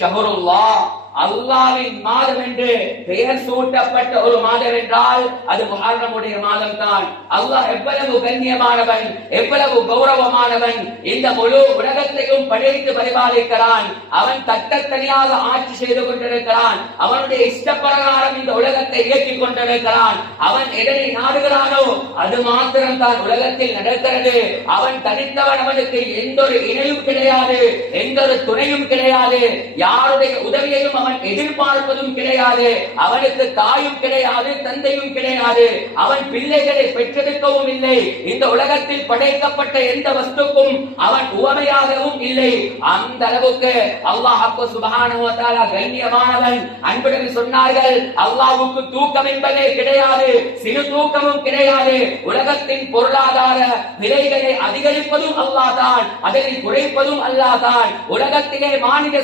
ஷஹருல்லாஹ் அல்லாஹ்வின் மாதம் என்று பெயர் சூட்டப்பட்ட ஒரு மாதம் என்றால் அது முஹர்ரமுடைய மாதம் தான். அல்லாஹ் எவ்வளவு கண்ணியமானவன், எவ்வளவு கௌரவமானவன், இந்த முழு உலகத்தையும் படைத்து பரிபாலிக்கிறான். அவன் தனியாக ஆட்சி செய்து கொண்டிருக்கிறான். அவனுடைய இஷ்டப்பிரகாரம் இந்த உலகத்தை இயக்கிக் கொண்டிருக்கிறான். அவன் எதனை நாடுகிறானோ அது மாத்திரம் தான் உலகத்தில் நடக்கிறது. அவன் தனித்தவன், அவனுக்கு எந்த ஒரு இணையும் கிடையாது, எந்த ஒரு துணையும் கிடையாது, யாருடைய உதவியையும் அவன் எதிர்பார்ப்பதும் கிடையாது. அவனுக்கு தாயும் கிடையாது, தந்தையும் கிடையாது. அவன் பிள்ளைகளை பெற்றெடுக்கவும் இல்லை. இந்த உலகத்தில் படைக்கப்பட்ட எந்த வஸ்துக்கும் அவன் உவமையாகவும் இல்லை. அந்த அளவுக்கு அல்லாஹ் சுப்ஹானஹு வ தஆலா கண்ணியமானவன். அன்புடன் சொன்னார்கள், அல்லாஹ்வுக்கு தூக்கம் என்பதே கிடையாது, சிறு தூக்கமும் கிடையாது. உலகத்தின் பொருளாதார விலைகளை அதிகரிப்பதும் அல்லாஹ் தான், அதனை குறைப்பதும் அல்லாஹ் தான். உலகத்திலே மாநில